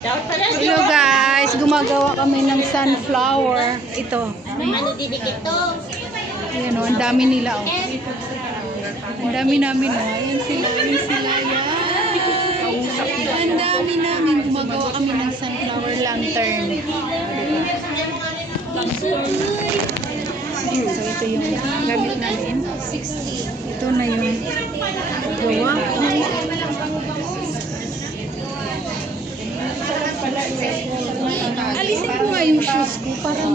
Hello guys, gumagawa kami ng sunflower. Ito. Ano didikit to? Ayan o, ang dami nila o. Ang dami namin o. Ayan sila, yan. Ang dami namin. Gumagawa kami ng sunflower lantern. So ito yung gamit namin. Ito na yung gawa ko. Alisin ko nga yung shoes ko. Parang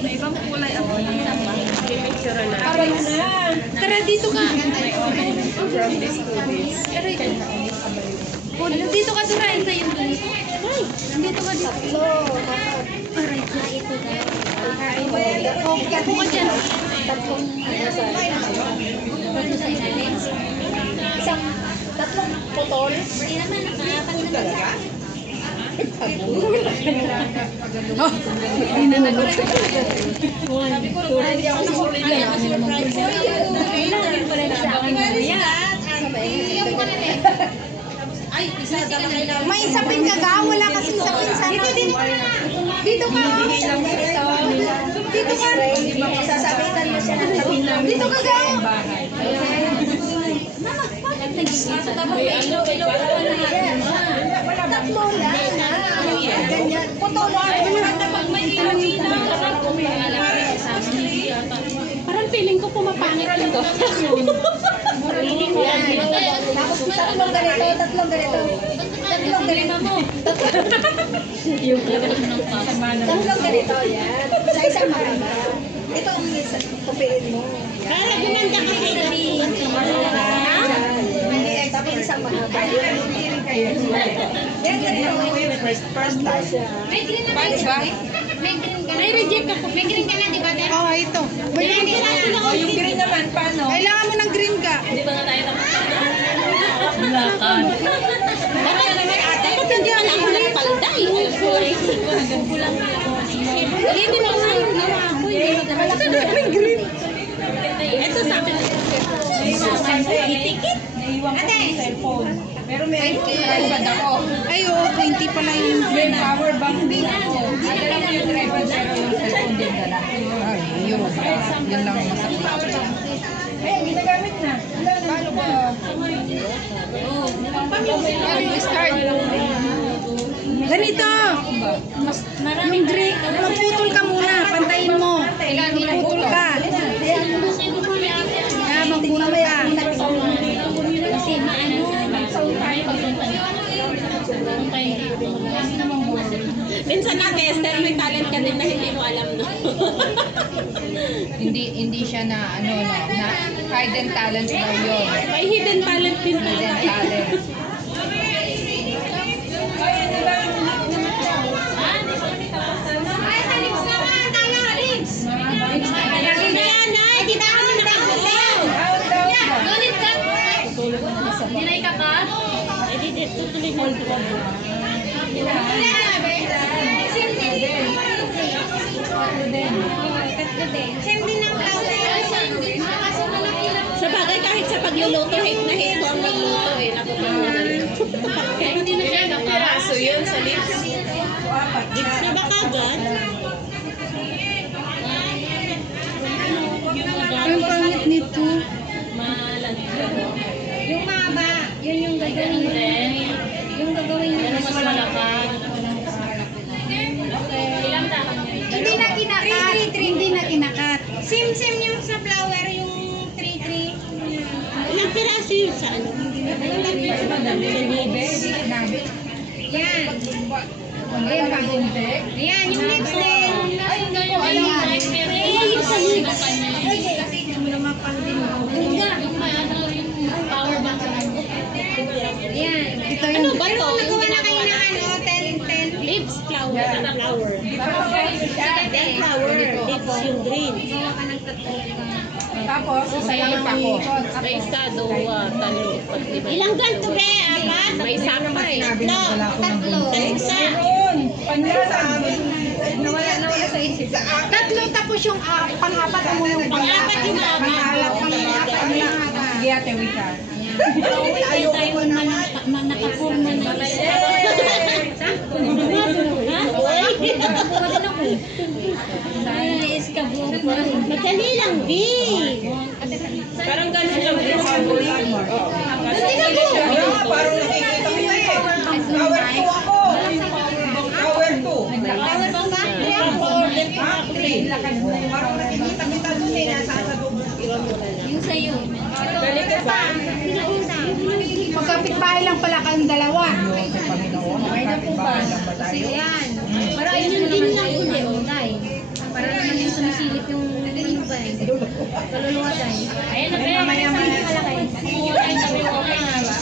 May ibang kulay ako. parang tara dito ka. Dito ka Duray. Dito ka dito. Aray ko. Oh, kapo ka dyan. Tatlong putol. Hindi naman, nakaapat na talaga. Oh, hindi na nagot. May isapin ka ga? Wala kasing isapin sa dito ka. Dito ka. Sasabitan mo siya ng sabihin namin. Dito ka ga. Tatlo lang. Ganyan. Putol. Kapag may ilagina, Parang feeling ko pumapangit ito. tapos tatlong ganito. Tatlong ganito mo. Tatlong ganito, yan. Sa isang mahaba. Ito ang tupiin mo. Para gumanda ka sa sabihin. Tapos isang mahaba. Yan ganito. First time. May green na ba? May reject ako. May green ka na, di ba? Oh, ito. Yung green naman, paano? Kailangan mo ng green ka. Di ba nga tayo tapos? Lakad. Dapat hindi ka na ako nagpalday. Hindi mo nga yung gawa ko. May green. Ito sa akin. Itikit. Ate. Pero may tripod ako. Ay, oo, 20 pala yung May green. power bank din ako. Alam mo yung tripod pero yung cellphone din dala. Ay, yun. Yun lang ang masakit. Eh, ginagamit na. Wala na. Paano ba? Start. Ganito. Yung green. Maputol ka muna. Pantayin mo. Maputol ka. Kaya maputol ka. Kasi maano. Minsan na tester, may talent ka din na hindi mo alam, no? Hindi siya na ano no, na hidden talent daw yun. May hidden talent din pala. Hidden talent. Dinay ka pa? Eh, di tutuloy mo. Sa bagay, kahit sa pagluluto, hate na hate ko ang nagluto eh. Natutunan. Hindi na siya kapiraso yun sa lips. Lips na ba kagad? Ang pangit nito. Yung mahaba, yun yung gagawin mo. Yung gagawin mo. Mas malakad. Ilang dahon yun? Hindi na kinakat. Hindi na kinakat. Sim yung sa flower, yung 3-3. Ilang piraso yun sa ano? Yan. Ayan, yung lips din. Ay, hindi ko alam. Ay, sa lips. Yung may ano, yung power bank. Ayan. Ito Ano yung ba to? Yung ginagawa na ano, 10 lips flower. Flower. 10 flower. Lips yung green. Tapos, sayang pa ko. May isa, dua, talo. Ilang ganto be? Apat? May isa pa eh. Tatlo. Isa. Nawala sa isip. tatlo tapos yung pang-apat mo yung Pang-apat yung pang-apat. Sige, ate, wait ka. Ayoko na nakapurma na isa. Madali lang, B. Parang ganun lang. Parang nakikita ko eh. Power 2 ako. Power 2. Parang nakikita kita dun eh. Nasaan sa loob. Yung sa'yo. Dali ka pa. Magkapit-bahay lang pala kayong dalawa. Sa Panginoon, kapit-bahay lang ba tayo? Yan. Para ayun din lang uli, o, Day. Para naman yung sumisilip yung ano ba eh. Kaluluwa, Day. Ayan na ba yung mamaya-maya. Ay, sabi ko okay nga ba?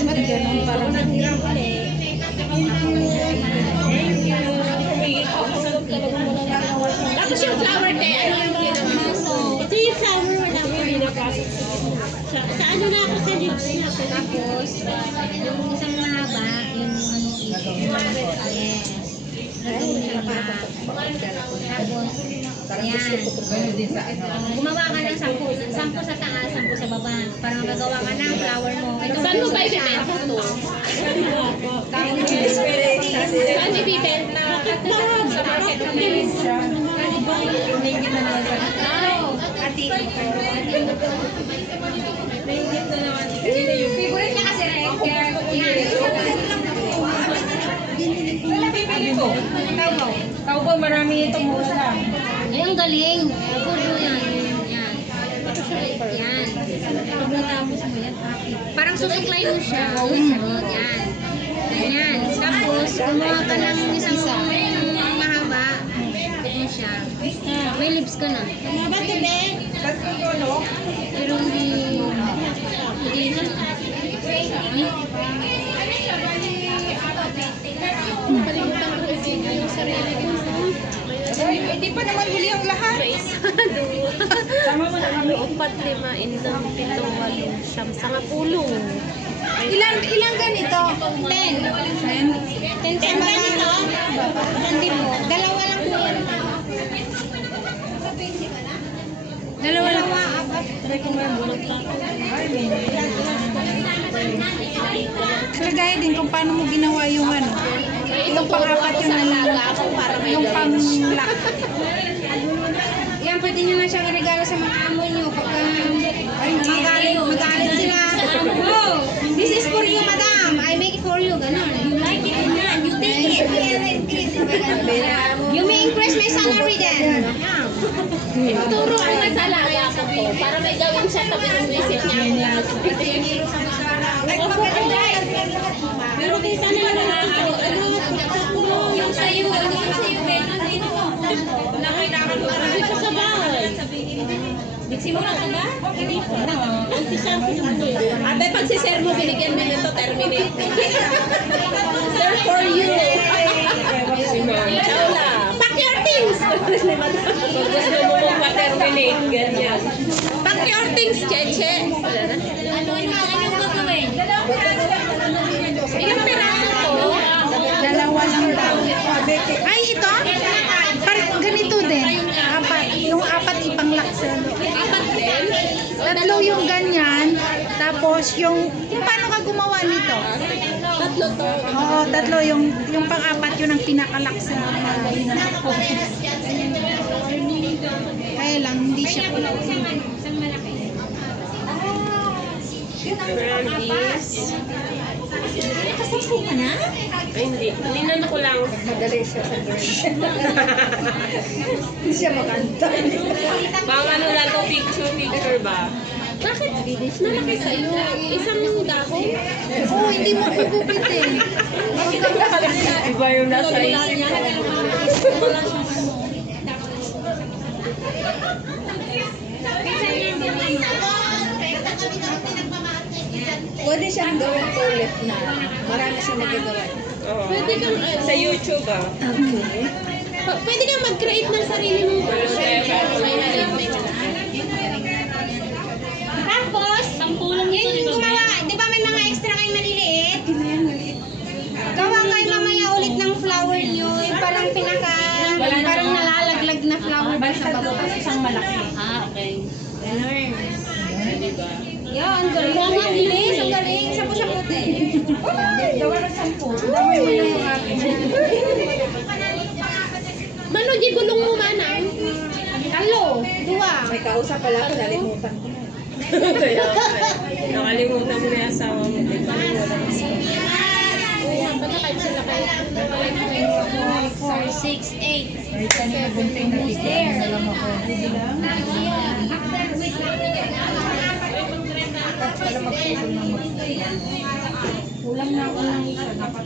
Ba't ganun? Parang naghiram uli. Tapos yung flower, te, ano yung pinapasok? Ito yung flower, wala mo pinapasok. Sa ano na ako sa lips na. Tapos, yung isang mahaba, yung yes. Nagawin siya pa. Tapos, yan. Ganun din sa ano. Gumawa ka ng 10 sa taas, 10 sa baba. Para magagawa ka ng flower mo. Saan mo ba ibibenta to? Saan ibibenta? Sa market place. Favorite niya kasi red. Sabi ko, tao ba marami itong mura lang? Ay, ang galing. Pulo yan. Yan. Yan. Pag natapos mo yan, happy. Parang susuklay mo siya. Yan. Yan. Tapos, gumawa ka ng isang mahaba. Ito siya. May lips ka na. Mahaba ito, be? Pero hindi na. Kalimutan ko kasi yung sarili ko. Hindi pa naman huli ang lahat. Sama mo na kami. 4, 5, 6, 7, 8, 9, 10. Ilang ganito? 10 ganito? Hindi mo. Dalawa lang po yan. Dalawa lang. Try ko nga bulag ka. Kagaya din kung paano mo ginawa yung ano. Yung pang-apat yung yung pang-lock. Yan, pwede nyo na siyang i-regalo sa mga amo nyo. Pagka magalit sila. Oh, this is for you, madam. I make it for you. Ganon. You like it or not, you take it. You may increase my salary then. Turo ang masalaya ko to para may gawin siya tabi ng visit niya. Pero kay sana lang yung sa'yo, dito sa bahay. Nagsimula ka ba? Hindi po. Abe, pag si sir mo, binigyan mo nito, terminate. Sir, for you. Chola, pack your things. Pag gusto mo mong ma-terminate, ganyan. Pack your things, Cheche. Ano gagawin? Ilang piraso to? Dalawa lang daw. Ay, ito? Ganito din. Apat. Yung apat ipang-lock sa loob. 4 din? Tatlo yung ganyan. Tapos yung paano ka gumawa nito? 3 to. Oo, tatlo. Yung pang-apat yun ang pinaka-lock sa kaya lang, hindi siya Isang malaki. Nakasampu ka na? Ay, hindi. Tinan ko lang. Madali siya sa girl. Hindi siya makanta. Bang ano lang to, picture ba? Bakit? Malaki sa'yo. Isang dahon? Oo, hindi mo gugupit eh. Iba yung nasa isip ko. Pwede siyang gawin tulip na marami siyang nagagawa. Oo. Pwede kang, Sa YouTube ah. pwede kang mag-create ng sarili mong version. Tapos, yun yung gumawa. Di ba may mga extra kayong maliliit? Gawa kayo mamaya ulit ng flower nyo. Yung parang parang nalalaglag na flower ba sa baba. Isang malaki. Ah, okay. Ganun. Yan, ang galing. Ang bilis, ang galing. Isa po siya puti. Gawa ng 10. Dami mo na yung akin. May kausap pala ako, nalimutan ko na. Kaya, nakalimutan mo na yung asawa mo. Di ba? Wala. 4, 6, 8. May kanina bunting natigyan na lang ako. Pala magpulong ng kulang na ako ng isa. Dapat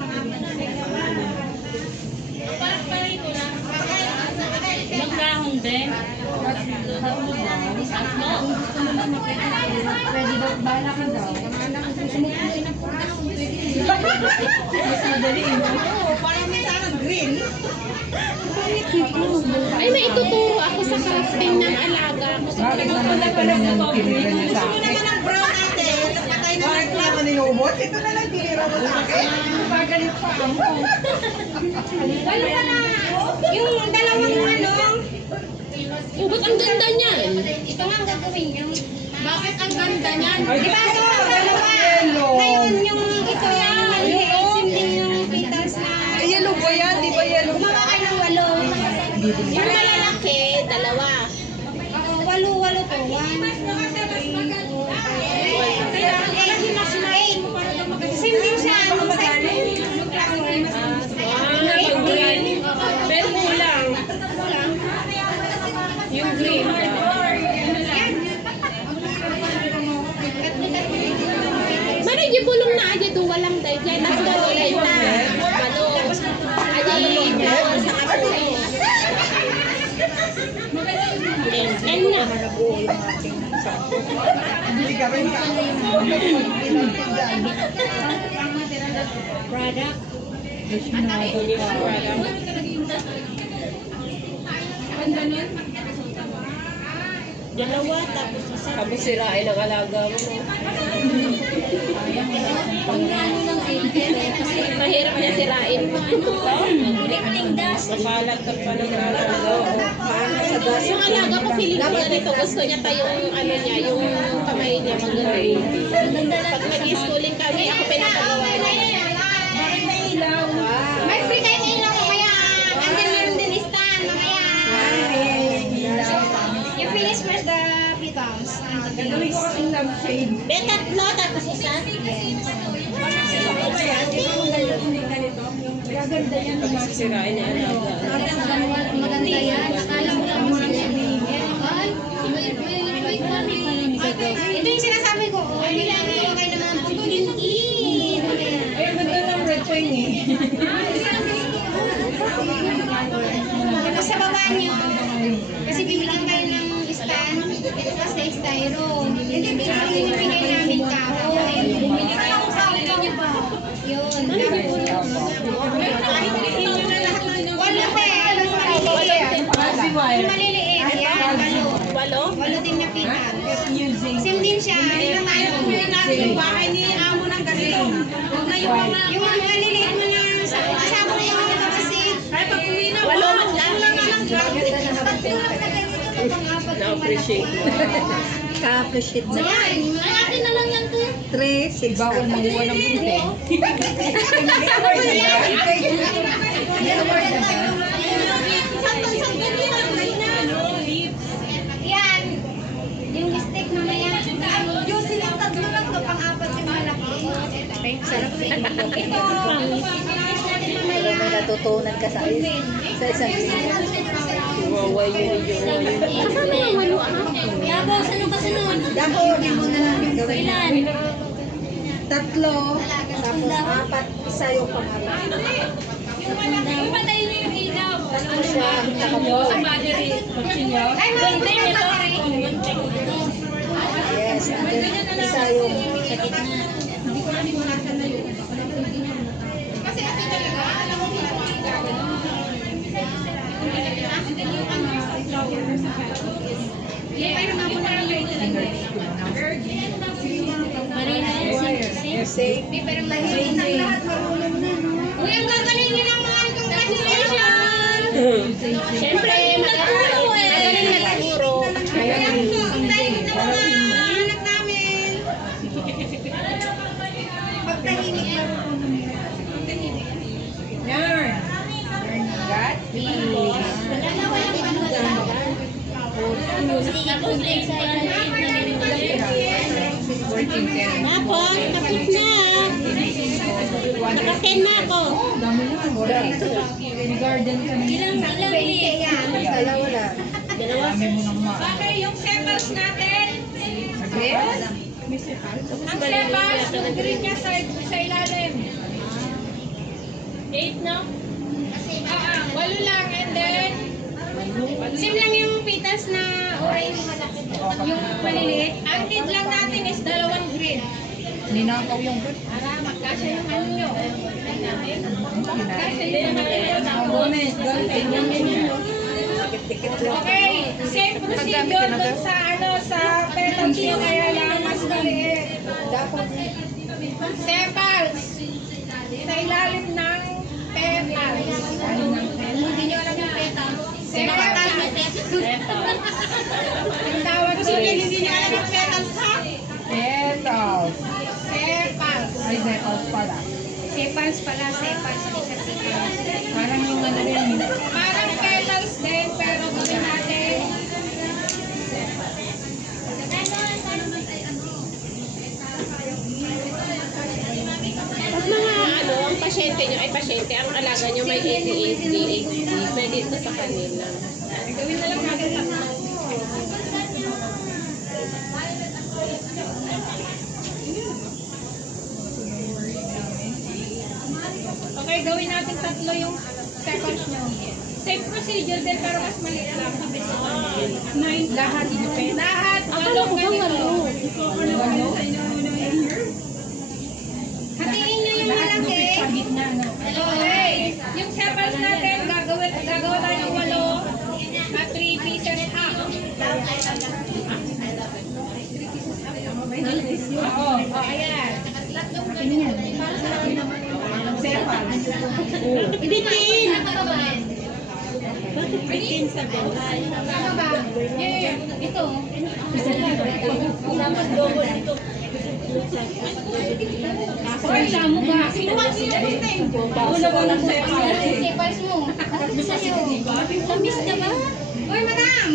Ilang dahon din? pwede daw, bahala ka daw. Mas madali yun. Parang may sana green. Ay, may ituturo ako sa crafting ng alaga. Bakit naman ito lang yung tinira niya sa akin? Bakit naman inubos? Ito na lang tinira mo sa akin. Magalit pa ako. Wala na. Yung dalawang Ba't ang ganda niyan? Ito nga ang gagawin niyo. Bakit ang ganda niyan? Di ba ito? Dalawa. Ngayon yung ito yan. Hindi yung petals na. Ay, yellow ba yan? Di ba yellow? Gumawa kayo ng 8. Yung malalaki, dalawa. Walo to. 1, 2, 3, 4, 5, 6, 7, 8. Same din siya. Anong size mo? Yung green. Pero kulang. Yung green. Mana di bulong na aja tuh walang dahil kaya nas balolay na. Balo. Aja flower sa kapulo. En na. Bili ka rin ka. Product. Dalawa tapos isa. Tapos sirain ang alaga mo. Kasi mahirap niya sirain. Collecting dust. Makalat ka pa ng alaga mo. Yung alaga ko feeling ko ganito. Gusto niya pa yung ano niya, yung kamay niya magaling. Pag mag-schooling kami, ako pinapagawa niya. May free tayong ilaw mamaya. And then meron din stand mamaya. You finish first the petals. Gagawin ko kasing lampshade. Tatlo tapos isa. Gaganda yan naman. Tapos sirain ang alaga. Maganda yan. Akala mo lang ito yung sinasabi ko. Nilagay kayo ng mga pumpkin. Ay, ganda ng red coin eh. Tapos sa baba nyo, kasi bibigyan kayo ng stand, ito kasi styro. Hindi binibigay namin kahoy. Bumili kayo ng kahoy nyo ba? Yun. Walo pa eh. Yung maliliit. Yan. Walo? Walo din na pitan. Using. Same din siya. Yung bahay ni amo ng ganito. Yung maliliit mo na kasama na yung mga kasi. Walo man lang. Na-appreciate mo. Ka-appreciate na. Ayan, akin na lang yan to. 3, 6. Bawal manguha ng bunting. Yan. Yung stick mamaya. Yung silang tatlo lang to, pang-apat yung malaki. Sarap din magkape. Ito, finish natin mamaya. May natutunan ka sa isang Huawei yun yung Dabaw, sino kasunod? Dako, di mo na lang yung gawin. Ilan? 3, tapos 4, isa yung pangalan. Patayin niyo yung ilaw. Tatlo siya, nakabuo. Ay, mag-ibig na battery. Yes, and then isa yung Sa gitna. Kasi ate talaga, alam mo safe. pero mahirap ng lahat marunong na, no? Uy, ang gagaling niyo naman! Congratulations! Siyempre, nagturo eh. Magaling nagturo. Ang tayo ng mga anak namin! Pagtahimik lang ako naman. Yarn. Yarn got Wala na walang panulat. Working care. Tapos, tapos na. Naka-10 na ako. Dami na. May garden ka na. Ilang yan? Dalawa na. Dami mo nang maa. Okay, yung samples natin. Saglit. Ang samples, yung green niya sa ilalim. 8, no? Walo lang. And then, Same lang yung pitas na orange. yung maliliit. Ang need lang natin is 2 green. Ninakaw yung good. Para magkasya yung ano nyo. Okay, same procedure dun sa sa petals nyo kaya lang mas maliit. Samples. Sa ilalim ng petals. Hindi nyo alam yung petals. Ang tawag doon, hindi niya alam yung petals ha? Petals. Sepals. Ay, petals pala. Sepals pala, sepals. Hindi siya sepals. Parang yung ano rin. Parang petals din, pero gawin natin. Pag mga ang pasyente nyo, ay pasyente, ang alaga nyo may ADHD, pwede ito sa kanila. Gawin na lang natin tatlo. Okay, gawin natin tatlo yung sepals nyo. Same procedure din, pero mas maliit lang. 9 lahat. Lahat. Walong ganito. Hatiin nyo yung malaki. Sa gitna, no? Okay. Yung sepals natin, gagawa tayo ng 8 at 3 pieces half. Oo. Ayan. Sepals. Ibitin! Bitin sa bahay. Tama ba? Yeah. Ito. Hoy, damo ba? Kinuha niyo yung thing. Paula ko ng sepals. Sepals mo. Sa'yo. Tamis ka ba? Uy, madam!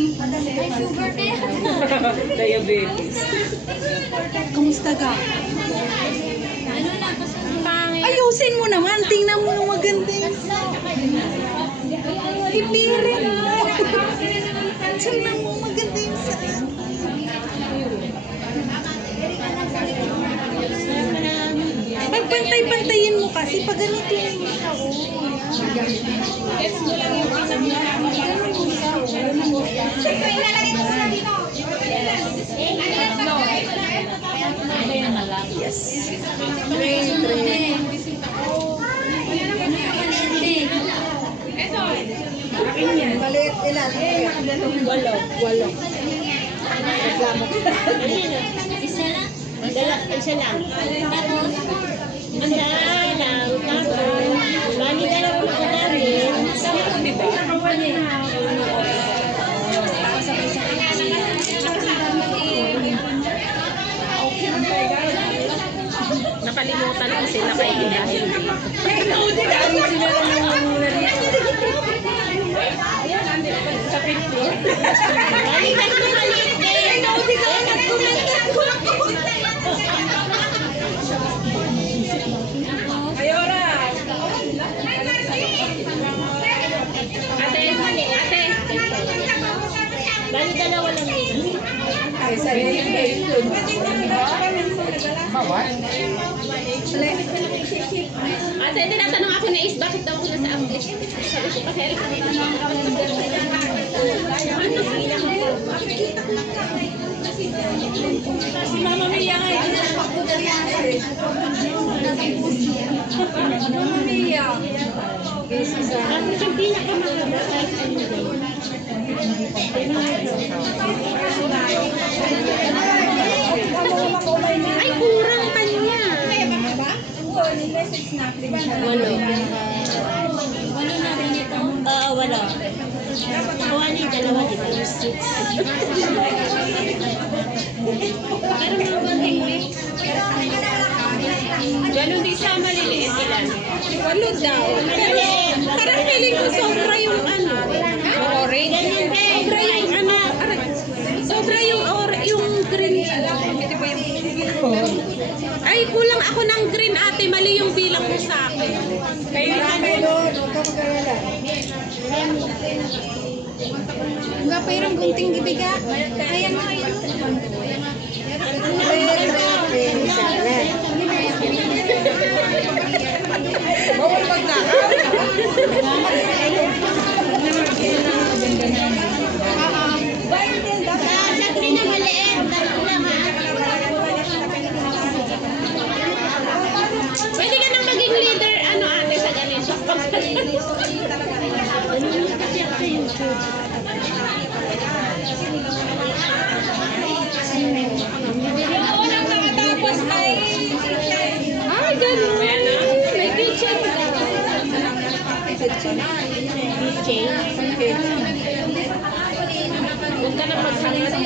May sugar ka yan. Diabetes. Kamusta ka? Ano na, pangit. Ayusin mo naman. Tingnan mo yung maganda. Ipirin mo. Tingnan mo maganda yung saan. Ay, pantay-pantayin mo kasi. Pag ganito yung mukha, oh. Gets mo lang yung Siyempre, ilalagay ko sila dito. Ito. Maliit ilan? Walo. Isa lang. Isa lang. Tapos, Ang lang. Tapos, bali dalawang po namin. Di ba? Nakalimutan ko sila kay dahil sa picture. Bali ka naman maliit din. Ayora. Ate. Bali dalawa lang din. Ay, sarili na yun. Bawal? Ate, tinatanong ako na is, bakit daw ako nasa English? Sabi ko kasi, Si Mama Mia nga. Mama Mia. bakit yung pinakamahaba kahit ano daw? Ay, kurang kanya. Walo. walo natin ito. Oo, walo. Wali, dalawa, di ba? Pero mga English. Ganun din sa maliliit ilan. Walo daw. Parang feeling ko sobra yung ano. Orange. Sobra yung ano. Nga pa yung gunting gibiga. Ayan nga yun. Bawal magnakaw. Pwede ka nang maging leader, ano ate, sa ganito. Yung unang nakatapos ay Ay, ganun. May kitchen ka. Huwag ka nang maghangad ng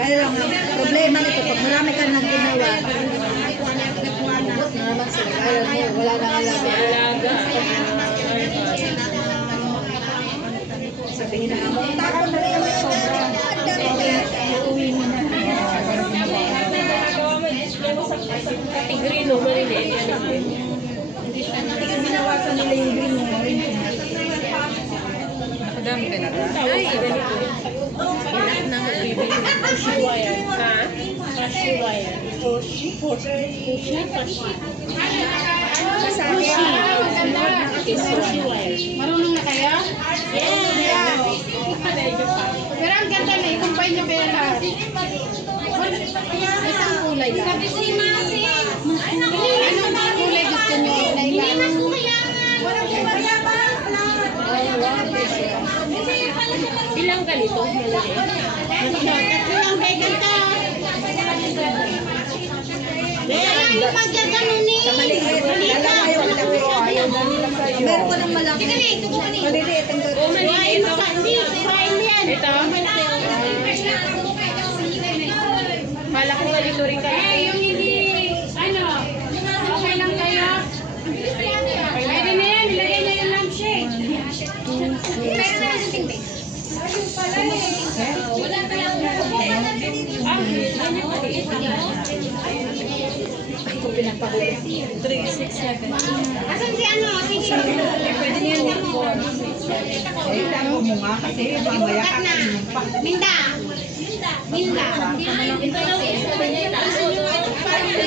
Kaya lang, ang problema nito, pag marami ka nang ginawa, ubot na naman sila. Kaya mo, wala nang alaga. Sabihin na mo, tapon na rin yung sobra. Tigrino, maliliit. Binawasan nila yung green mo. Nakadami ka na ba? Ay, ganito. Inak na nga bibili. Pushy wire. Ha? Pushy wire. Pushy? Pushy wire. Marunong na kaya? Yeah! Pero ang ganda na, i-combine nyo kaya lahat. Isang kulay lang. Anong kulay gusto nyo? Laila? Ilang ganito? Maliliit. Sa maliit, dalawa yung malaki. Meron ko ng malaki. Maliliit ang Oh, maliliit ito. Ito? Kala ko ganito rin kayo. yung hindi, ano, okay lang kayo? Pwede na yan, ilagay na yung lampshade. Pero na yung tingting. Ayun pala eh. Wala pa lang. Asan si ano? Pwede niyan yung eh, tango mo nga kasi mamaya ka Minda. Minda. Ito daw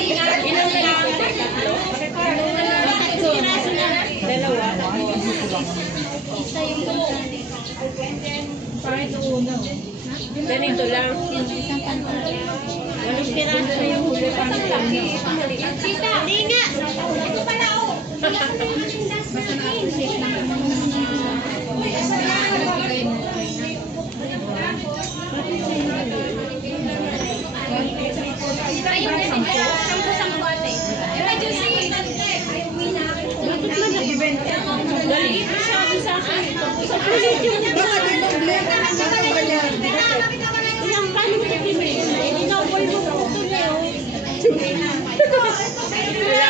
Ilang ganito? Tatlo? Dalawa. Ganito lang. Walang piraso na yung huli pa nila. Tita, di nga. Ito pala oh. Ayun na sila. Sampu-sampu ate. Medyo si Maliit masyado sa akin. Sa pulit yung baka dinuble ka ng mga kanya. ilang paano mo tipimig? Dinouble mo po ito na yun.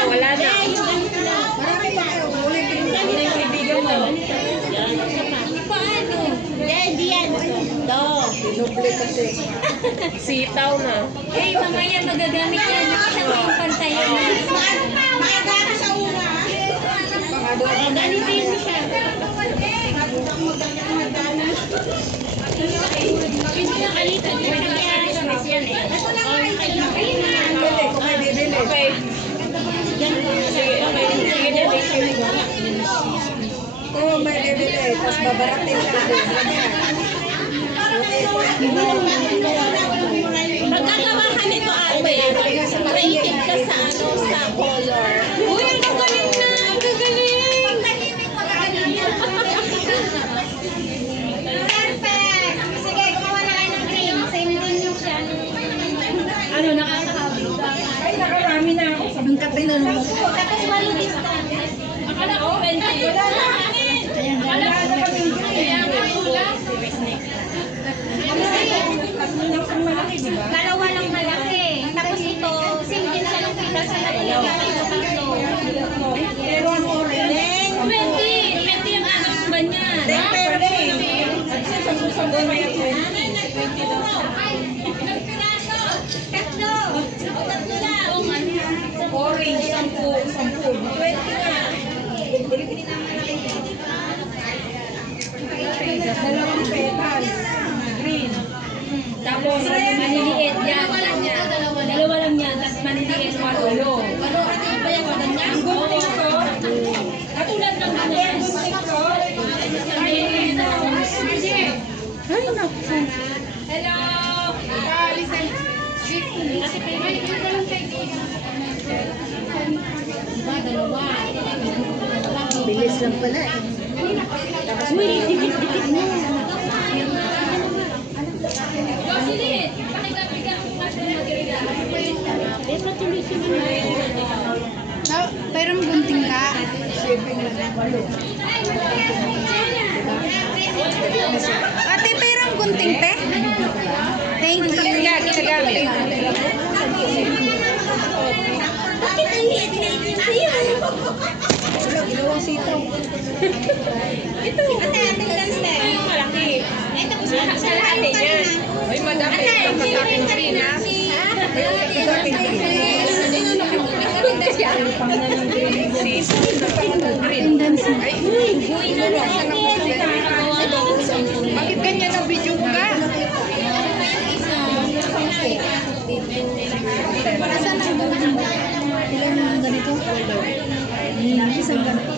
Wala na. Marami pa kayo. Ulitin mo. Yan yung kaibigan mo. paano? Hindi yan. Dinuble kasi. Sitaw na. Eh, mamaya magagamit yan. Nakita ko yung pantayan. Makagana sa una. Ganitin mo siya. Hindi na kalita. Hindi na kaya yan eh. Bili, kung may bibili. Okay. Sige, okay. Sige na, thank you. Oo, may bibili. Tapos babarating ka din. Magkagawa ka nito, ate. Creative ka sa ano, sa color. Uy, ang gagaling na! Ang gagaling! Perfect! Sige, gumawa na kayo ng cream. Same din yung siya. Ano, nakakahabol. Ay, nakarami na ako. Ang kapinan mo. Tapos malinis ka. Akala ko, 20. Akala ko kami dalawa lang malaki. Tapos ito, same din siya ng kita sa naliliga kayo tatlo. Pero ang orange. 20 ang anak ba niya? Depende. At siya sa susunod may Tatlo! Tatlo lang! orange, 10. ulo. Ang gunting ko, katulad ng gunting ko. Ay, naku. Hello! Listen. Ay, ito lang kaibigan. Bilis lang pala eh. Uy, dikit-dikit mo. Na, pero gunting ka. Ate, pero gunting te. Thank you. Ginagamit. Bakit ang liit-liit yun sa'yo? Ito. Ate, dancer. Malaki. Ito ko Sa lahat eh yan. Ay, madam, may isang sa akin Pilipinas. Attendance. Bakit ganyan ang video ka? Asan ang gunting? Ilan ang ganito? Isang ganito.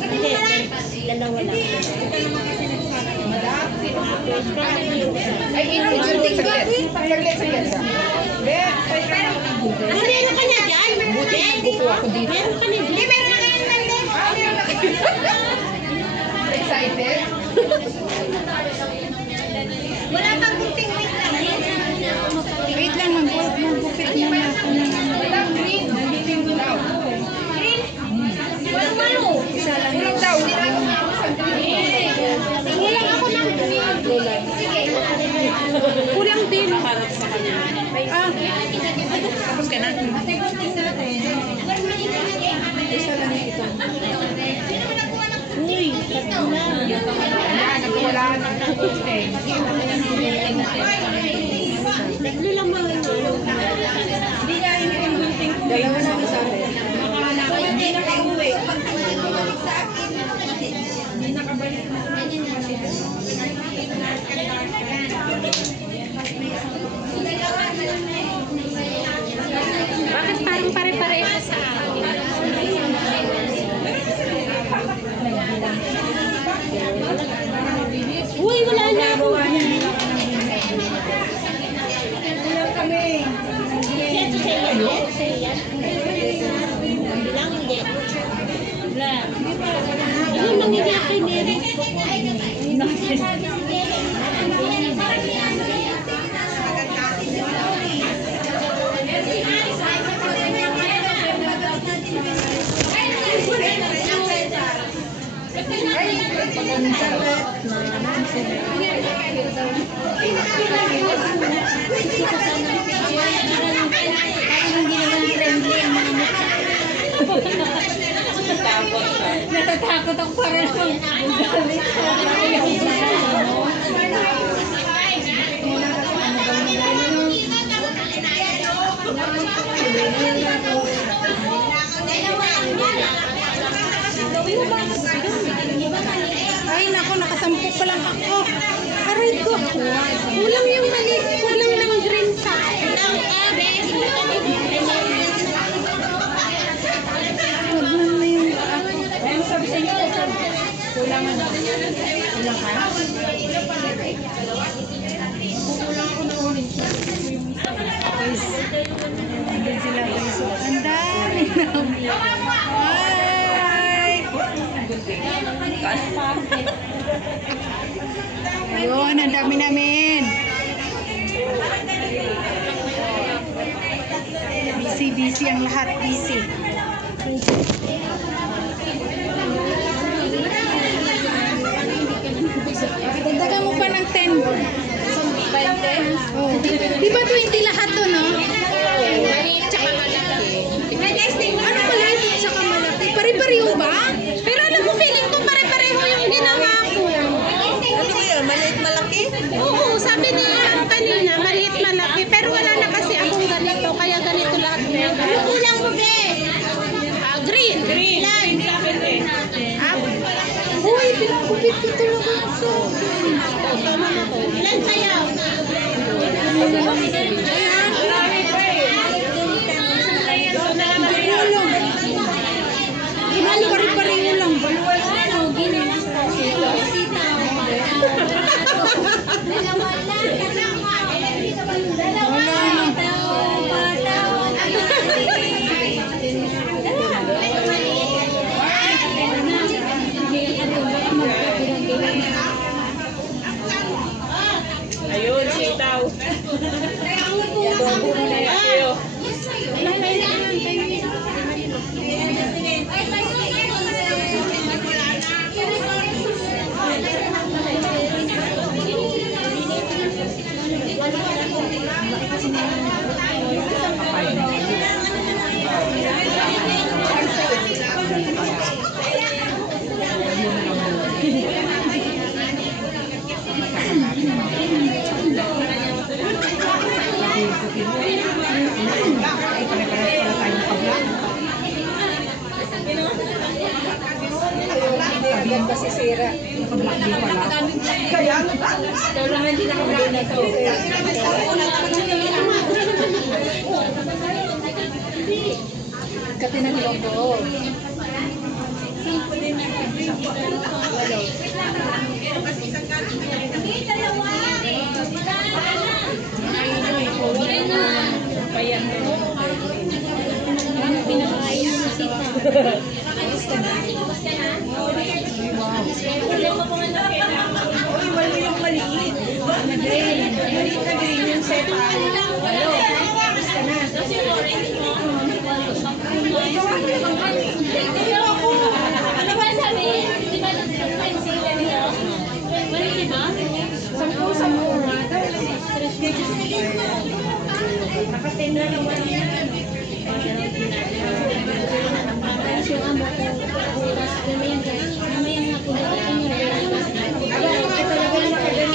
Dalawa lang. Ay, inom gunting ka. Saglit. Ano meron ka niya dyan? Buti nagbuko ako dito. Meron ka niya dyan? Hindi, meron na kayo naman din. Excited? Wala pang gunting. Wait lang. Wait lang, magupit muna ako ng Madam, green. Green daw. Walo. isa lang. Green daw. Hindi na ako sa green. Tingin lang ako ng green. Sige. Kulang din. Harap sa kanya. Ah, Tapos ka na. isa lang ito. Uy, tatlo lang. Yan, nagwala ng gunting. Tatlo lang mga yun. Hindi niya yung gunting ko. Dalawa na ako sa akin. Hindi nakauwi. Hindi nakabalik. Bakit parang pare-pareho sa akin? Uy, wala na ako. Ito sa'yo. Bilang hindi. Wala. Ayun, nangyayari kay Mary. Natatakot ako para lang. Ay, naku, nakasampu pa lang ako. Aray ko. Kulang yung mali. Kulang ng green sa akin. Wag na yung ako. Ano sabi sa inyo? Kulang ano? Kulang ka? Guys, andun sila guys. So, ang dami na. Ay! Ayun, ang dami namin. Busy ang lahat. Busy. Dagdagan mo pa ng 10. Oh. Di ba 20 lahat to, no? Maliit tsaka malaki. Ano maliit at saka malaki? Pare-pareho ba? Pero alam mo, feeling ko pare-pareho yung ginawa ko. Ano ba yun? Maliit malaki? Oo, sabi niya kanina, maliit malaki. Pero wala na kasi akong ganito, kaya ganito lahat mo. Ano kulang mo, be? Green. Green. Ilan? Uy, pinakupit ko talaga ito. Tama na ko. Ilan sa'yo? Ayan. masisira. Naka-black din pala. Kaya nga. Ito lang hindi naka-black na ito. Kape ng logo.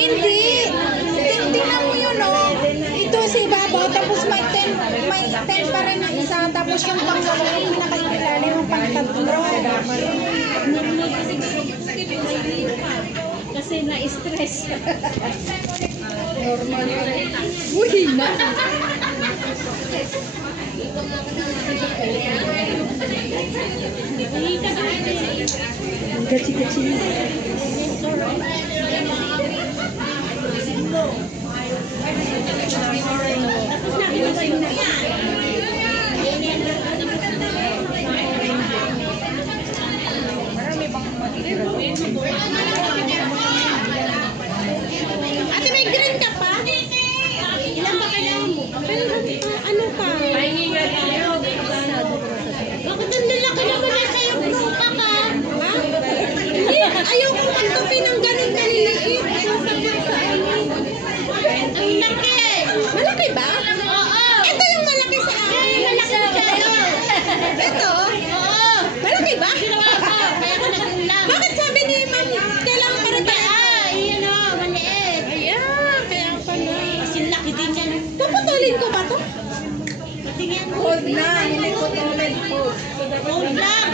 Hindi. Tingnan mo yun, oh. Ito sa ibabaw, tapos may 10 pa rin na isa, tapos yung pangalawa yung pinakailalim ng pangtatlo. Kasi na-stress. Normal. Uy, na. Gachi-gachi. Ate, may green ka pa? Ilan ba kailangan mo? Ano pa? Pahingi nga tayo. Bakit ang lalaki naman na sa'yo? Bruta ka? Ha? Hindi, ayaw ko magtupi ng ganun kaliliit. Ang laki. Malaki ba? Oo. Ito yung malaki sa akin. Malaki sa sa'yo. Ito? Oo. Malaki ba? Kaya ko nagulang. Bakit sabi ni ma'am, kailangan para tayo? Iyan o, maliit. Ayan, kaya pala. Kasi laki din yan. Papatulin ko ba to? Patingin mo. Hold na, hindi ko tulad po. Hold lang.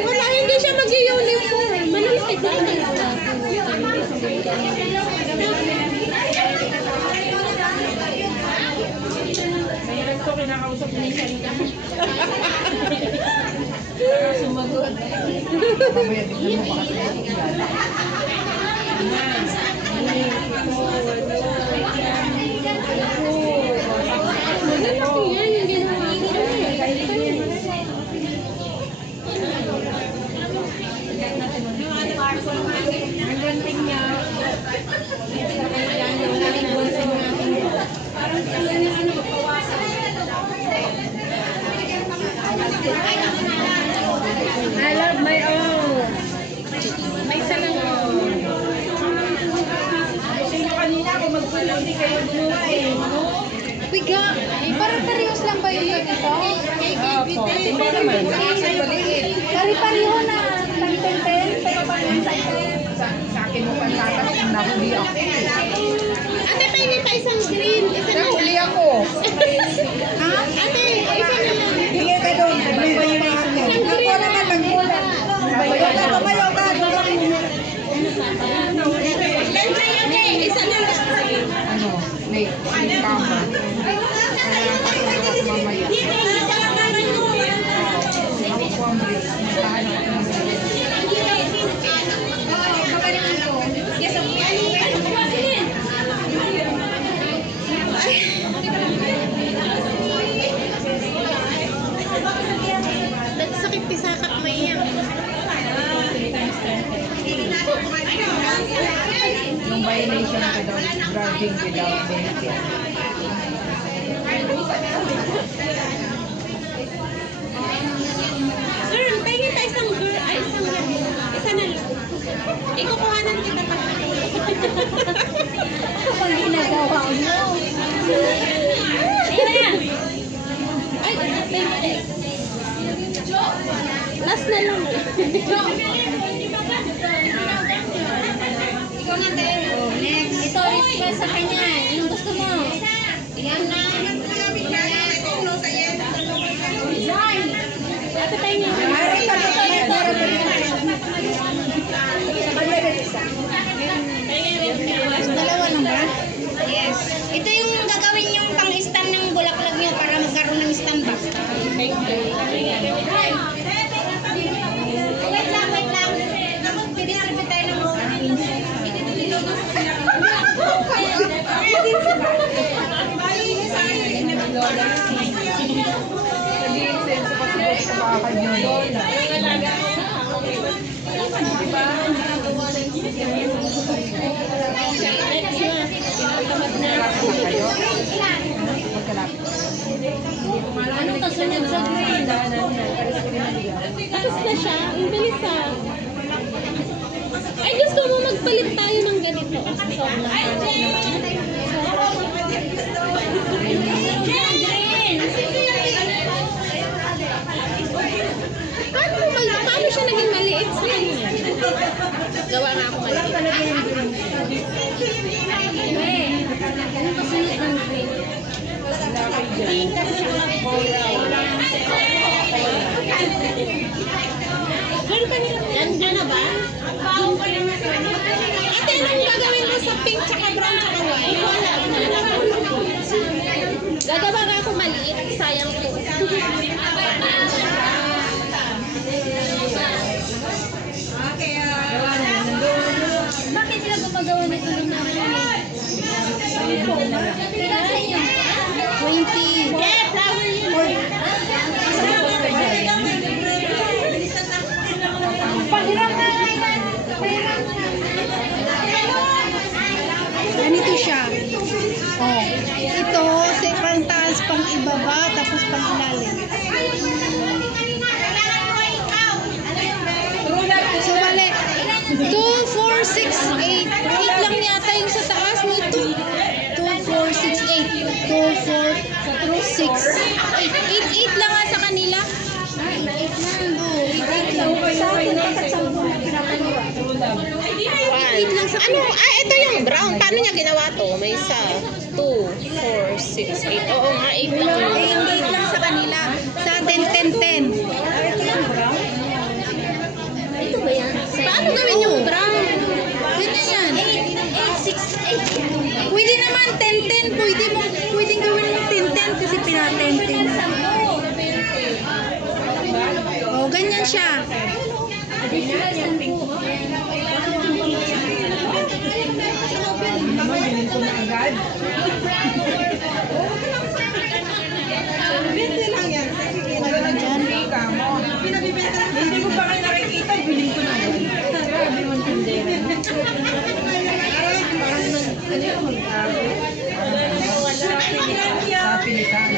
Wala, hindi siya mag-uniform. Malulupit na rin. Mayroon ko kinakausap ni Shalina. Sumagot. Mamaya tignan mo baka Malaki yan, yung ginawa ko. ang ganting niya. I love my own. May isa lang own. Sino kanina kung magpulo, hindi kayo gumawa eh. Biga, para-parehos lang ba yung ito? Opo, tingnan naman. Pari-pareho na. Pang-10-10, pero pang-10-10. Sa akin mo pantatas, nahuli ako. Ate, pahingi pa isang green. Isa na Nahuli ako. Ha? Ate, isa na lang. Hingi ka doon. Ako naman nagmula. Tumayo ka. Ilan sa'yo, ne? Isa na lang. Ano? May kama. Kaya pasakas mamaya. Ako po ang break. Nakahanap ko ng break. Sakit pisakap mo iyan. Yung violation ko daw is driving without benefit. Sir, pahingi pa isang girl. Ay, isang girl. Isa na lang. Ikukuhanan kita pa. Pag ginagawa mo. Ay, last na lang. Ito, express sa kanya. Anong gusto mo? Balitan ba? Thank you. Wait lang. Tapos didistribute tayo ng Nag-i-insenso pa sa bakal nyo. Anong kasunod sa grade? Tapos na siya. Ang bilis ah. Ay, gusto mo magpalit tayo ng ganito. Paano siya naging maliit sa kanya? Gawa nga ako maliit. Anong kasunod ng grade? Nandiyan na ba? Ate, anong gagawin mo sa pink, tsaka brown, tsaka white? Wala. Gagawa nga ako maliit. Sayang po. Bakit sila gumagawa nito ng namin? Kailan sa inyo? 20. Yeah, flower yun. Ganito siya. Oh. Ito, pang taas, pang ibaba, tapos pang ilalim. So, bale, 2, 4, 6, 8. 8 lang yata yung sa taas nito. 2, 4, 6, 8. 2, 4, 6, 8. 8 lang nga sa kanila. 8 lang. Oh, 8 lang. Sa atin, pinapagawa. 8 lang sa kanila. Ito yung brown. Paano niya ginawa to? May isa, 2, 4, 6, 8. Oo nga, 8 lang. Eh, yung 8 lang sa kanila. Sa atin, 10, 10. Ito ba yan? Paano gawin yung brown? Ganyan yan. 8, 6, 8. Pwede naman 10-10. Pwedeng gawin mo 10-10 kasi pina-10-10. Oh, ganyan siya. Naman, bilhin ko na agad. Bente lang yan. Ka mo. Hindi ko pa kayo nakikita, bilhin ko na agad. Grabe yung tindera. Ano yung mag-awi? Sa Pilitan.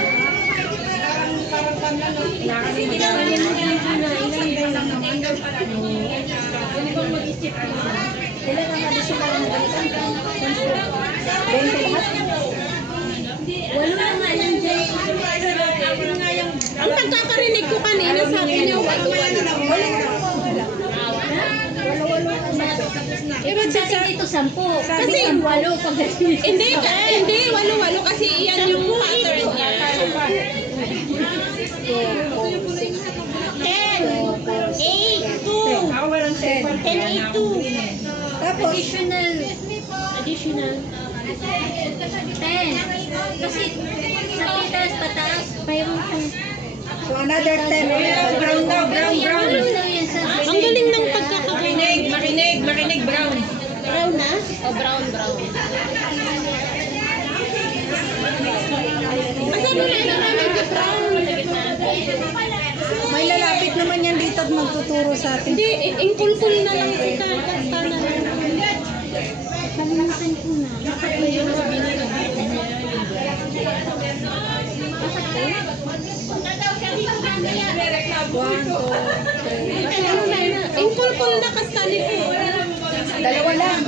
Walo na nga yan dyan. Ang pagkakarinig ko kanina, sabi niya, Eh, ba't sa dito 10? Kasi 8 pagdating. Hindi, 8 kasi iyan yung pattern niya. 10, 8, 2. Ako walang 10. 10, 8, 2. Tapos, Additional. 10. Kasi sa pitas pataas, mayroon kang so another 10. Brown daw, brown. ano daw yan sa Ang galing ng pagkakarinig. Makinig, brown. brown na? O, brown. Asan na namin yung brown? May lalapit naman yan dito at magtuturo sa atin. Hindi, ingkulkul na lang kita. Basta na lang. Kalimutan ko na. Bakit ba yun? Ano na yun? Ingkulkul na kastali ko. Dalawa lang.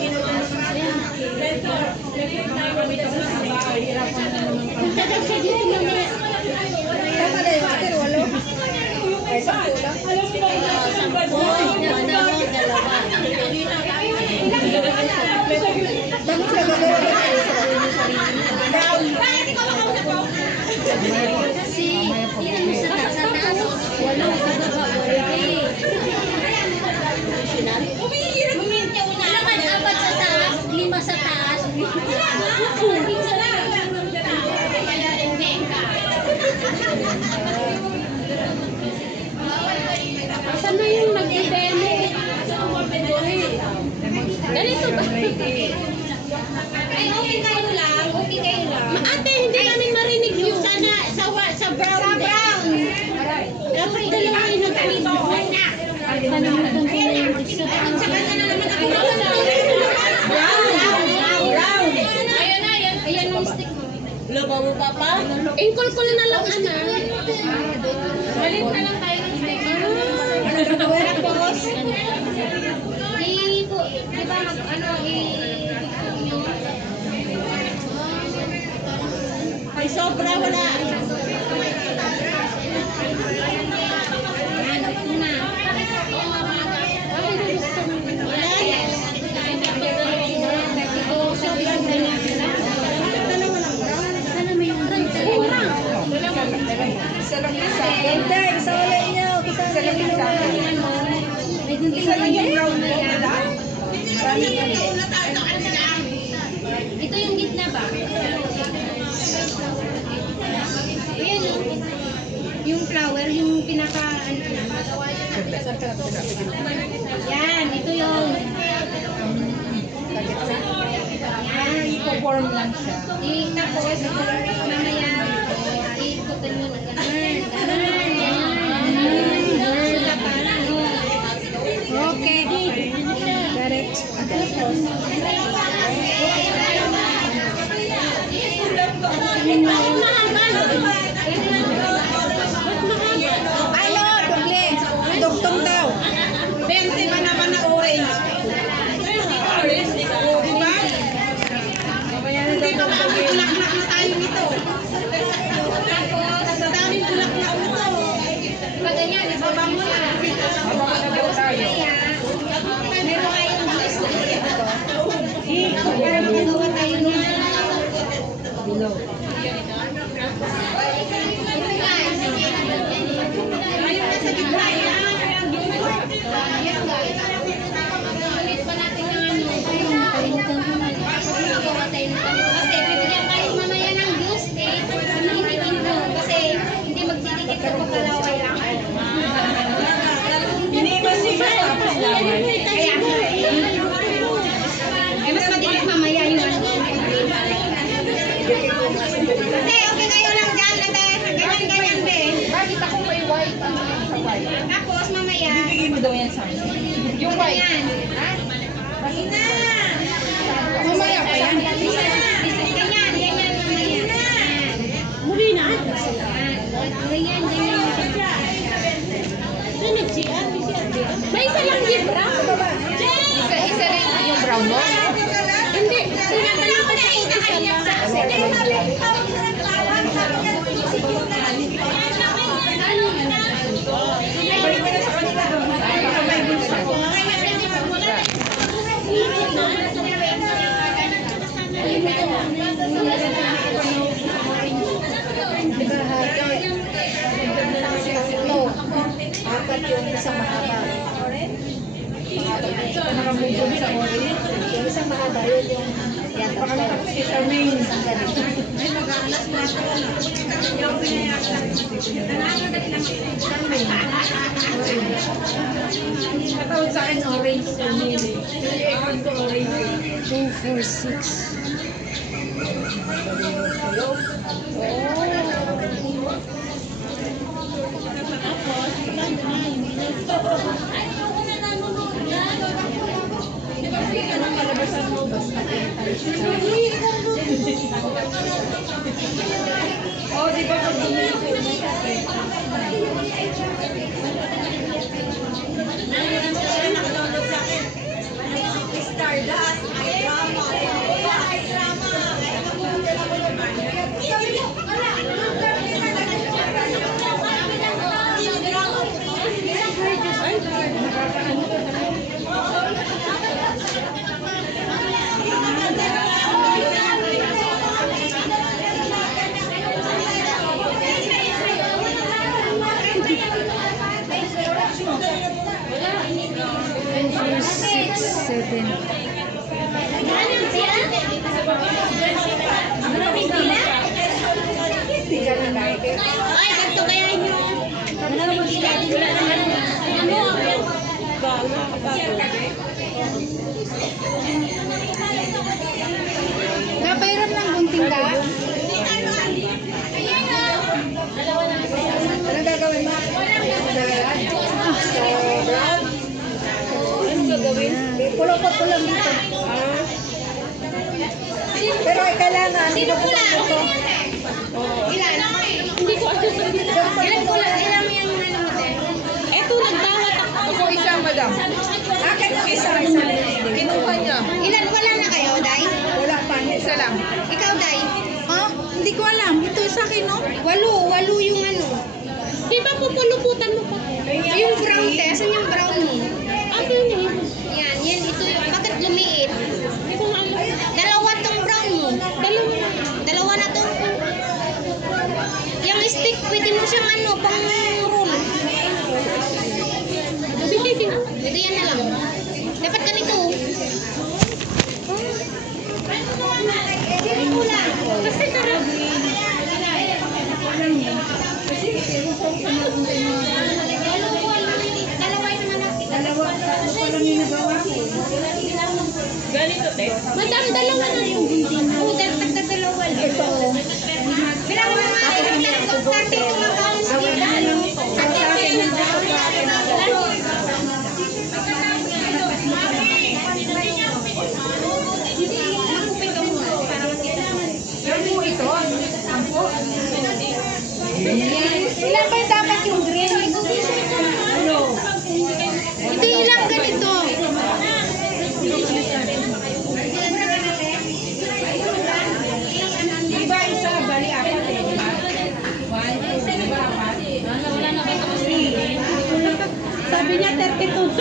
Punta daw siya dito mamaya. Tama na yung atin, 8. Ay, 10 lang. 10, dalawa. Bakit sila gagawa na kayo sa brown? Kasi, yun sa taas, 8 sa baba, 8. Kailangan 4 sa taas, 5 sa taas. Dapat dalawa yung nagkakita. Kalimutan ko na yung isa. Ayan ang stick mo. Laba mo, Papa? Ingkol-kol na lang, anak. Balik na lang tayo ng stick. Tapos, di ba, Ay, sobra, wala. Yan, ito na. Isa lang isa. Hindi, isa wala niyo. Isa lang isa. May gunting Isa lang yung na brown mo, yan. wala? Sana yan. Ito yung gitna ba? Ayan yung flower, yung pinaka yan, ito yung yan, Ipo-form lang siya. tapos mamaya ikutin mo na ganun, okay, direct. Ano, doble. Dugtong daw. 20 pa naman na orange. O, diba? Hindi pa makakibulaklak na tayo nito. Sa daming bulaklak nito. Pag ganyan, ibabang mo na. Habang nagawa tayo. Meron kayong juice na ito. Para magagawa tayo ng Below. Kasi bibigyan tayo mamaya ng juice eh. Hihitikin mo. Kasi hindi magdidikit ka pag kalaway lang. Iniiwas-iwas tapos laway. Kaya, mas madikit mamaya yung ano. Hindi, okay kayo lang dyan. Ganyan-ganyan be. Bakit ako may white? Sa white. Tapos mamaya, Bigay mo daw yan sa akin. Yung white. yan. Mamaya pa yan. Ganyan, ganyan mamaya. Muli na. Ganyan, ganyan. May isa lang libra. Isa rin yung brown mo? Hindi. Sinatala ko na ito kanya sa Balik mo na sa kanila. May bulsa ko. Apat yung isang mahaba. Nakabugod sa orange. Yung isang mahaba, yun yung yan. Pakalitak si Charmaine. Ay, mag-aalas na ako. Katawag sa akin orange. Charmaine. Yung ikon ko orange. 2, 4, 6. Oh, di ba pag Ay, ganito kaya nyo. Napairam ng gunting ka? ano gagawin mo? Pulupot ko lang dito. Pero ay kailangan. Sino pula? Ilan? Hindi ko alam. Ilan pula? Ilan mo yung ano mo din? Eto, nagtawat ako. Ako isa, madam. Akin yung isa. Kinuha niya. Ilan wala na kayo, Day? Wala pa. Isa lang. Ikaw, Day? Ha? Hindi ko alam. Ito sa akin, no? Walo yung ano. Di ba pupuluputan mo pa? Yung brown, te. Asan yung brown mo? Yan, ito yung, bakit lumiit? Hindi ko alam. Dalawa tong brown mo. Dalawa na tong. Yung stick, pwede mo siyang ano, pang roll. Ito yan na lang. Dapat ganito. Sino pula? Kasi sarap. Dalawa yung manakit. Dalawa pa lang yung nagawa ko. Ganito, te. Madam, dalawa na yung gunting. Oo, dalawa lang. Ito. Bilang mo nga, 30 ko lang kaon sa bilang. Sa akin yung dito sa akin. Ilan ba dapat yung green? Ito ilang ganito. Iba isa, bali apat eh. Sabi niya 32.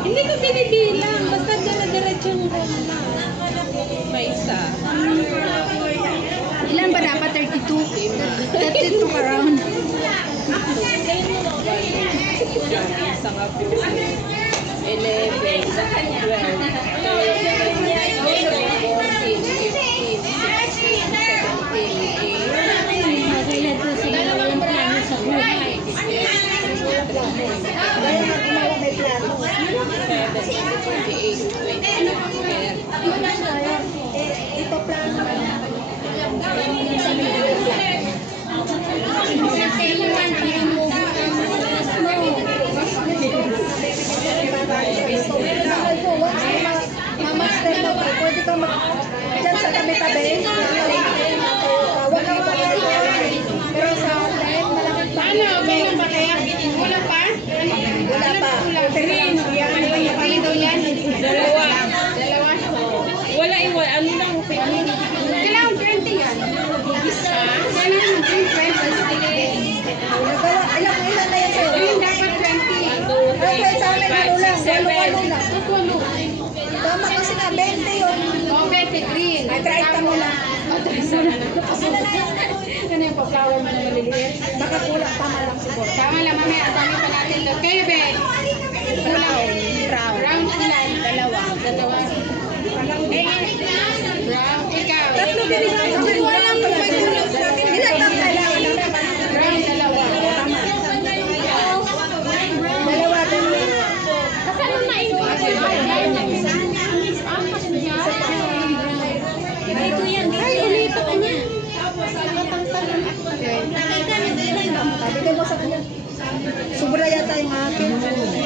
Hindi ko binibilang. Basta dyan na diretso yung may isa. Ilan ba dapat? 32? 32 around. Isa nga po. 11, Ito plano. Mamaster na ba? Pwede ka dyan sa tabi-tabi. Huwag kang pag-alala. Pero sa online, malaki pa. Ano, okay lang ba kaya? Wala pa? Wala pa. Green. Pili daw yan? Dalawa. Wala iwan. Ano lang? Kailangan 20 yan. Kailangan 20. Nagawa. Ilan na yan sa'yo? Ayun, dapat 20. Okay, sa amin ano lang. Walo-walo lang. Tama kasi na 20 yun. Oh, 20 green. Ay, 30 mo lang. Ano yung pa-flower mo na maliliit? Baka kulang, tama lang siguro. Tama lang, mamaya. Tama pa natin to. Kayo, be? Brown. Round ilan? Dalawa. Brown. Ikaw? Tatlo binigay ko. Hindi ko alam kung may kulang sa akin. Ilan ang kailangan namin? Brown, dalawa. Tama. Dalawa din mo. Ito yan. Ay, ulito ka niya. Bigay mo sa kanya. Sobra yata yung akin.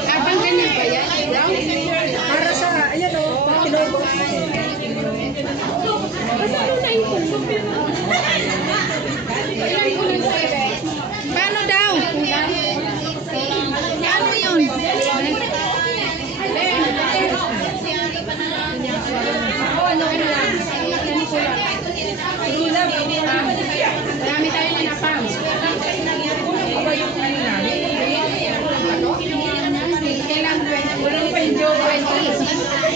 Abang ganyan ba yan? Brown? Para sa, ayan o, kilobo. Paano daw? Ano yun? Marami tayo na napang. Kailangan 20. Walang pa yung joke.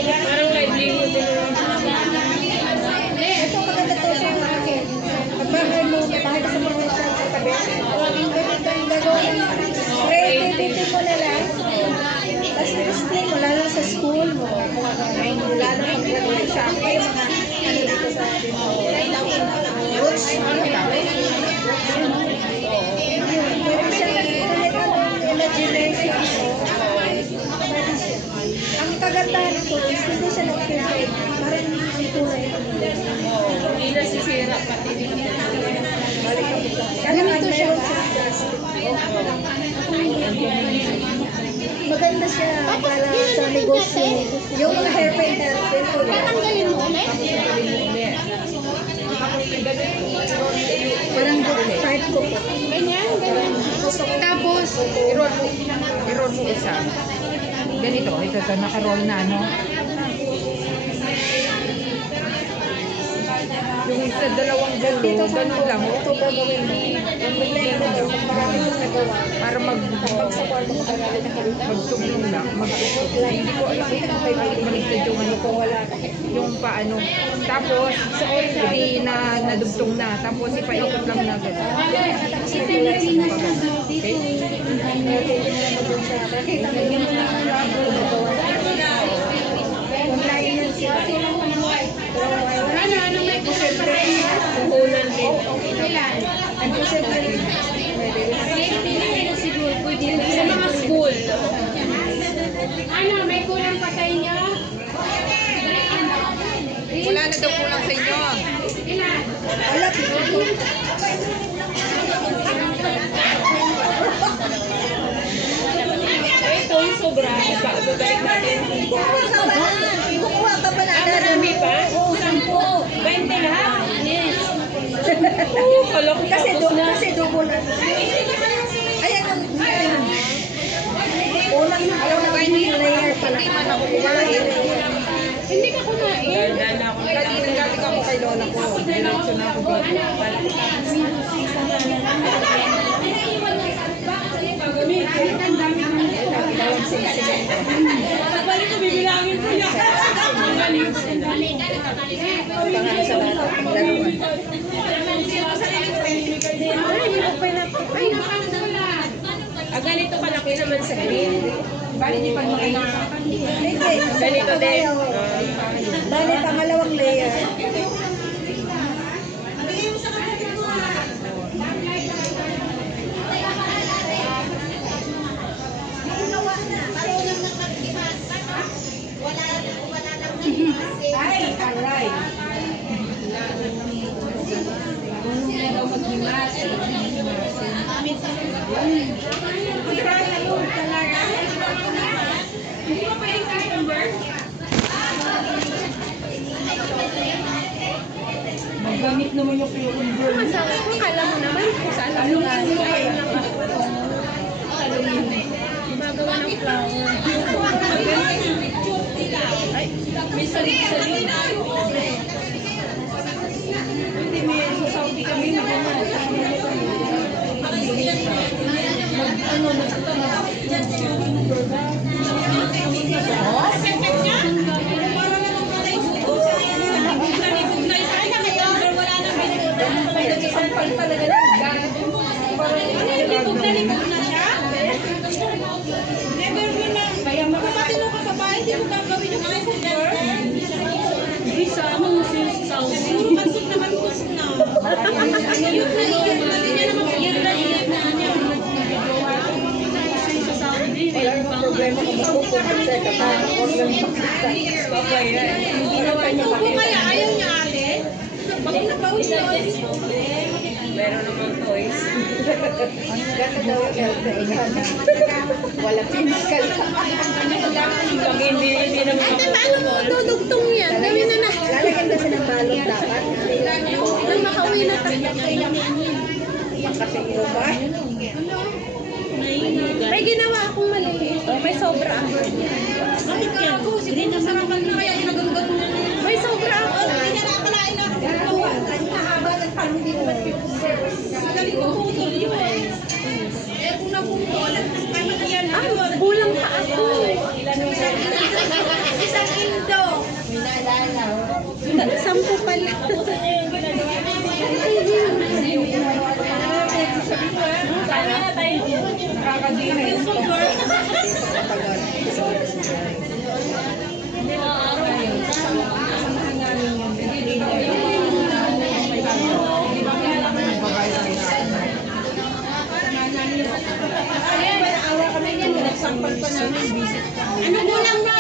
Parang livelihood. Ito maganda to sa akin. Pagbahay mo, bahay ka sa professional sa tabi. Ito yung gagawin. Creativity mo na lang. Tapos display mo, lalo sa school mo. Lalo pag graduate siya. Yung mga ano dito sa roots. Pwede siya kahit anong imagination mo. Ang kagandahan nito is hindi siya nag-fade. Parang ang kulay. Hindi na sisira pati. Ganito siya. Tapos, I-roll mo isa. Ganito, ito, naka-roll na, no? Yung isa, dalawang ganito, ganun lang. Ito gagawin mo. Para magsuglong lang. Hindi ko alam kung maligtad yung ano kung wala. Yung paano. Tapos, hindi na nadugtong na. Tapos, ipaikot lang na gano'n. Ano may puhunan din. Sa mga school. Ano, may kulang pa sa inyo? Wala na daw kulang sa inyo. Ilan? Ito yung sobra. Babalik natin. Kukuha ka pa na. Marami pa? 20 lahat? Yes. Kalok Kasi dugo na. Ayan ang unang alam na kayo yung layer pala. Hindi man ako kumain. Hindi ka kumain. Galing ako kay lola ko. Diretso na ako dito. Pagbalik ko, bibilangin ko yan. Pangalan sa bata. Dalawa. Ganito kalaki naman sa green. Bali, di pa mo Hindi. Ganito din. Bali, pangalawang layer. Ay, aray. Magamit naman yung cucumber. Akala mo naman kung saan ang lugar. Gumagawa ng flower. May salit-salit. Hindi, may sa Saudi kami naman. Problema kung makukuha ka pa. Huwag lang pakita. Hindi na pa niya pakita. Ayaw niya ate. Bakit napawis na ulit? Meron naman toys. Ang ganda daw yung health na inyan. Wala physical. Pag hindi naman mapupulol. Dudugtong yan. Gawin na na. Lalagyan kasi ng balot dapat. Nang makauwi na tayo. Makasingiro ba? May ginawa akong maliit. May sobra ako. Bakit yan? Hindi na sarapan na kaya ginagagat mo. May sobra ako. Hindi na nakalain na. Mahaba ng talong din ba yun? Galing ko putol yun. Eh kung naputol, ano na yan? Kulang pa ako. Isang indo. Sampu pala. Nakakadinay. Ano kulang na?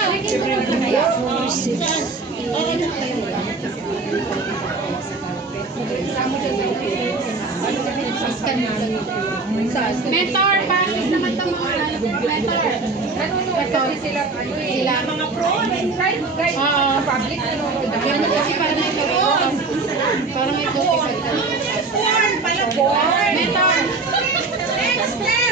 Mentor, bakit naman ito mga mentor? sila Mga pro, right? Public nanonood. ano kasi parang may parang may copy. Porn, pala porn. Mentor. Next, next.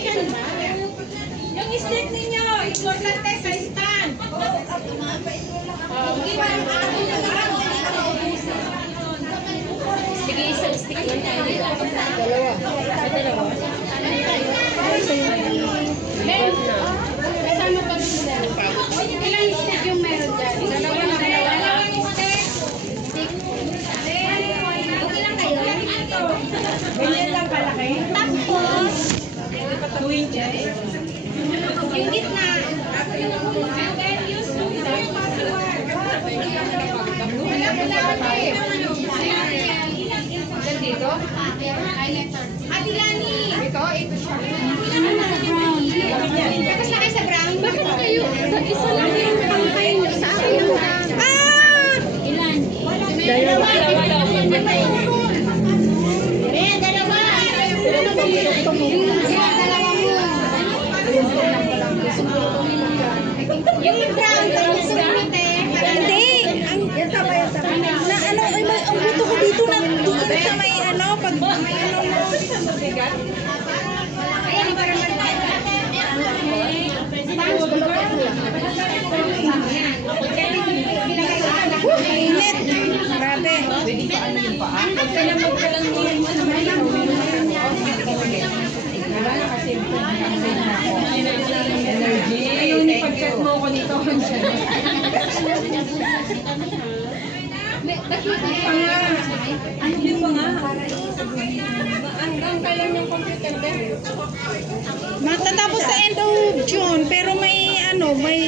stand ba? Yung stick ninyo, importante sa stand. Hindi ba ang akin na lang? Sige, isang stick lang tayo dito. Ben, kasama pa rin sila. Ilang stick yung meron dyan? Dalawang stick. Okay lang kayo? Ganyan lang kalaki. Tapos, 2 inches. yung gitna. And then use your password. Dito? Ate Lani! Ito siya. Tapos na kayo sa brown? Bakit kayo? Isa lang yung pantay niyo. Sa akin lang na. Ilan? Dalawa. Dalawa. Dalawa mo. Yung brown, tapos sumite. Hindi. Yan tama. Na ano, ang buto ko dito na doon sa may ano, pag may ano mo. Ayan, para Mainit. Grabe. Energy. Thank you. Mo ko dito. Matatapos sa end of June, pero may ano, may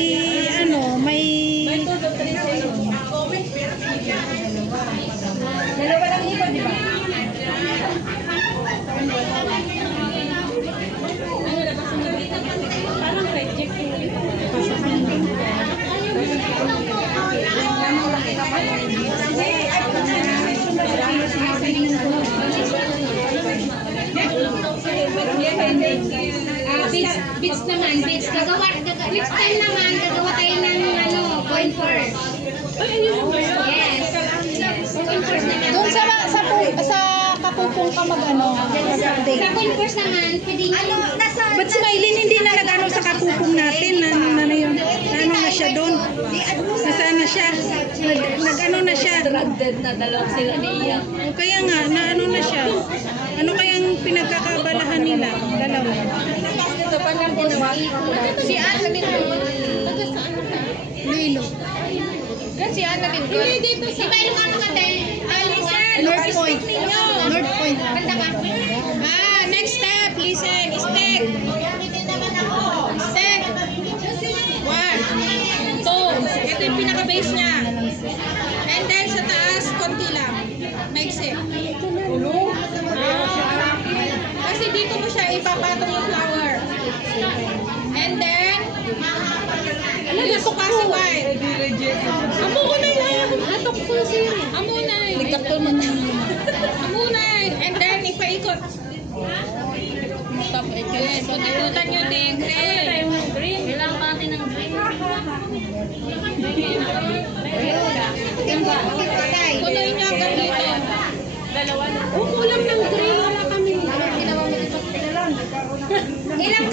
Dalawa lang ito, di ba? Beats naman, beats. Next time naman, gagawa tayo ng coin purse. Yes. Coin purse naman. doon sa kapupong ka mag-ano, mag-update. Sa coin purse naman, pwede nyo. Ba't si Maylin hindi na nag-ano sa kapupong natin? Ano yun? Ano na siya doon? Nasaan na siya? Nag-ano na siya? Stranded na dalawa sila niya. O kaya nga, na-ano na siya? Ano kayang pinagkakabalahan nila? Dalawa. Ito pa lang ginawa. Si Ana din. Taga saan ka? Lilo. Si Ana din. Hindi dito sa... Iba yung ano ka din? North Point. North Point. Banda ka. Next step, listen, step. Step. 1, 2. Ito yung pinaka-base niya. And then sa taas, konti lang. Maiksi. Kasi dito mo siya ipapatong yung flower. And then, hatok ka si white. Amo ko na yan. Hatok ko si Amo na. Nagkakol mo na. Amo na. And then, ipaikot. Top 8 yun. So, ikutan nyo din. Green. Kailangan pa natin ng green. Kunoy niya hanggang dito. Kulang ng green. Wala kami. Ilang